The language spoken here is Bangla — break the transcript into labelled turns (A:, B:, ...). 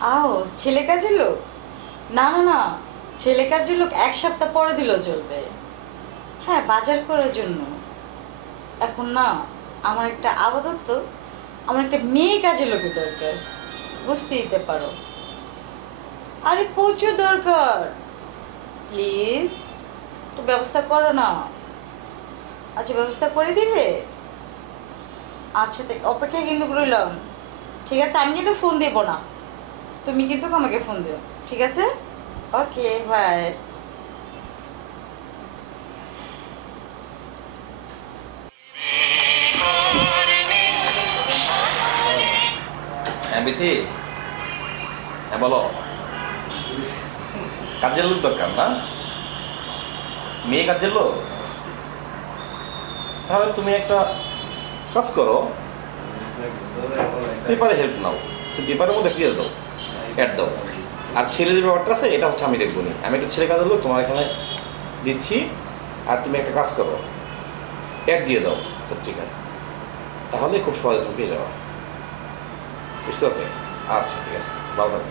A: আও, ছেলে কাজের লোক? না না না, ছেলে কাজের লোক এক সপ্তাহ পরে দিলেও চলবে হ্যাঁ বাজার করার জন্য। এখন না, আমার একটা আপাতত, আমার একটা মেয়ে কাজের লোকের দরকার। বুঝতে দিতে পারো। আরে, প্রচুর দরকার। প্লিজ তো ব্যবস্থা করো না। আচ্ছা ব্যবস্থা করে দিবে আচ্ছা অপেক্ষা কিন্তু রইলাম। ঠিক আছে, আমি কিন্তু ফোন দেব না। তুমি কিন্তু আমাকে ফোন দিও ঠিক আছে? Okay bye.
B: হ্যাঁ বিথি হ্যাঁ বলো। কাজের লোক দরকার না? মেয়ে কাজের লোক? তাহলে তুমি একটা কাজ করো। পেপারে হেল্প নাও। তুমি পেপারের মধ্যে ক্লিয়ার দাও। অ্যাড দাও আর ছেলে যে ব্যাপারটা আছে, এটা হচ্ছে আমি দেখব নি। আমি একটা ছেলে কাজ হলো, তোমার এখানে দিচ্ছি, আর তুমি একটা কাজ করো। অ্যাড দিয়ে দাও পত্রিকায়। তাহলে খুব সহজে তুমি পেয়ে যাওয়া বুঝতে ওকে আচ্ছা ঠিক আছে। ভালো থাকবে